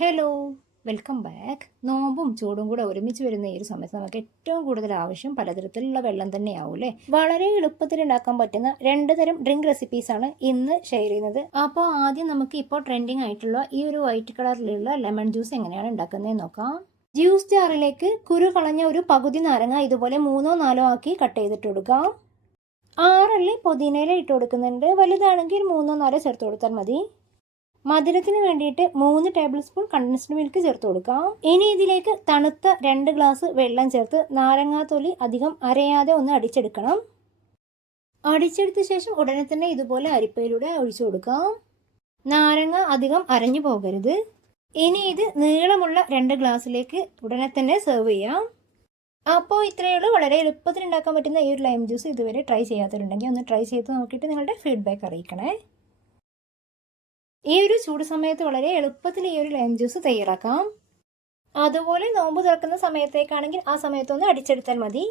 Hello, welcome back. നോമ്പും ചൂടും കൂടെ ഒരുമിച്ച് വരുന്ന ഈ ഒരു സമയത്ത് നമുക്ക് ഏറ്റവും കൂടുതൽ ആവശ്യം പലതരത്തിലുള്ള വെള്ളം തന്നെയാവും അല്ലേ. വളരെ എളുപ്പത്തിൽ ഉണ്ടാക്കാൻ പറ്റുന്ന 2 തരം ഡ്രിങ്ക് റെസിപ്പീസാണ് ഇന്ന് ഷെയർ ചെയ്യുന്നത്. അപ്പോൾ ആദ്യം നമുക്ക് ഇപ്പോൾ ട്രെൻഡിങ് ആയിട്ടുള്ള ഈ ഒരു വൈറ്റ് കളറിലുള്ള ലെമൺ ജ്യൂസ് എങ്ങനെയാണ് ഉണ്ടാക്കുന്നതെന്ന് നോക്കാം. ജ്യൂസ് ജാറിലേക്ക് കുരു കളഞ്ഞ ഒരു പകുതി നാരങ്ങ ഇതുപോലെ 3 or 4 ആക്കി കട്ട് ചെയ്തിട്ട് കൊടുക്കാം. 6 അല്ലി പുതിനയില ഇട്ട് കൊടുക്കുന്നുണ്ട്. വലുതാണെങ്കിൽ 3 or 4 ചേർത്ത് കൊടുത്താൽ മതി. മധുരത്തിന് വേണ്ടിയിട്ട് 3 ടേബിൾ സ്പൂൺ കണ്ടൻസ്ഡ് മിൽക്ക് ചേർത്ത് കൊടുക്കാം. ഇനി ഇതിലേക്ക് തണുത്ത 2 ഗ്ലാസ് വെള്ളം ചേർത്ത് നാരങ്ങാത്തൊലി അധികം അരയാതെ ഒന്ന് അടിച്ചെടുക്കണം. അടിച്ചെടുത്ത ശേഷം ഉടനെ തന്നെ ഇതുപോലെ അരിപ്പയിലൂടെ ഒഴിച്ചു കൊടുക്കാം. നാരങ്ങ അധികം അരഞ്ഞു പോകരുത്. ഇനി ഇത് നീളമുള്ള 2 ഗ്ലാസ്സിലേക്ക് ഉടനെ തന്നെ സെർവ് ചെയ്യാം. അപ്പോൾ ഇത്രയേ ഉള്ളൂ. വളരെ എളുപ്പത്തിൽ ഉണ്ടാക്കാൻ പറ്റുന്ന ഈ ഒരു ലൈം ജ്യൂസ് ഇതുവരെ ട്രൈ ചെയ്യാത്തവരുണ്ടെങ്കിൽ ഒന്ന് ട്രൈ ചെയ്ത് നോക്കിയിട്ട് നിങ്ങളുടെ ഫീഡ്ബാക്ക് അറിയിക്കണേ. ഈ ഒരു ചൂട് സമയത്ത് വളരെ എളുപ്പത്തിൽ ഈ ഒരു ലൈം ജ്യൂസ് തയ്യാറാക്കാം. അതുപോലെ നോമ്പ് തുറക്കുന്ന സമയത്തേക്കാണെങ്കിൽ ആ സമയത്തൊന്ന് അടിച്ചെടുത്താൽ മതി.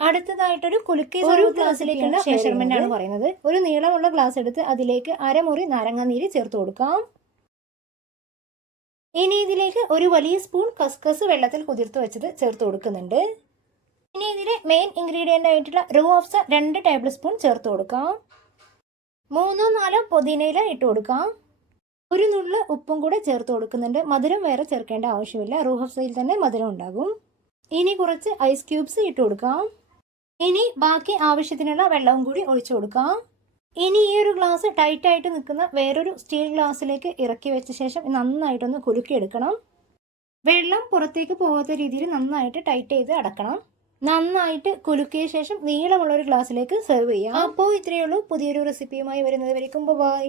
അടുത്തതായിട്ടൊരു കുലുക്കി ഒരു ഗ്ലാസ്സിലേക്കുള്ള മെഷർമെന്റ് ആണ് പറയുന്നത്. ഒരു നീളമുള്ള ഗ്ലാസ് എടുത്ത് അതിലേക്ക് അരമുറി നാരങ്ങാനീര് ചേർത്ത് കൊടുക്കാം. ഇനി ഇതിലേക്ക് ഒരു വലിയ സ്പൂൺ കസ്കസ് വെള്ളത്തിൽ കുതിർത്ത് വെച്ചത് ചേർത്ത് കൊടുക്കുന്നുണ്ട്. ഇനി ഇതിലെ മെയിൻ ഇൻഗ്രീഡിയന്റ് ആയിട്ടുള്ള റൂ അഫ്സ 2 ടേബിൾ സ്പൂൺ ചേർത്ത് കൊടുക്കാം. 3 or 4 പുതിനയില ഇട്ട് കൊടുക്കാം. ഒരു നുള്ള് ഉപ്പും കൂടെ ചേർത്ത് കൊടുക്കുന്നുണ്ട്. മധുരം വേറെ ചേർക്കേണ്ട ആവശ്യമില്ല, റൂഹ് അഫ്സയിൽ തന്നെ മധുരം ഉണ്ടാകും. ഇനി കുറച്ച് ഐസ് ക്യൂബ്സ് ഇട്ട് കൊടുക്കാം. ഇനി ബാക്കി ആവശ്യത്തിനുള്ള വെള്ളവും കൂടി ഒഴിച്ചു കൊടുക്കാം. ഇനി ഈ ഒരു ഗ്ലാസ് ടൈറ്റ് ആയിട്ട് നിൽക്കുന്ന വേറൊരു സ്റ്റീൽ ഗ്ലാസ്സിലേക്ക് ഇറക്കി വെച്ച ശേഷം നന്നായിട്ടൊന്ന് കുലുക്കിയെടുക്കണം. വെള്ളം പുറത്തേക്ക് പോകാത്ത രീതിയിൽ നന്നായിട്ട് ടൈറ്റ് ചെയ്ത് അടക്കണം. നന്നായിട്ട് കുലുക്കിയ ശേഷം നീളമുള്ള ഒരു ഗ്ലാസ്സിലേക്ക് സെർവ് ചെയ്യാം. അപ്പോൾ ഇത്രയേ ഉള്ളൂ. പുതിയൊരു റെസിപ്പിയുമായി വരുന്നത് വരയ്ക്കും ബൈ.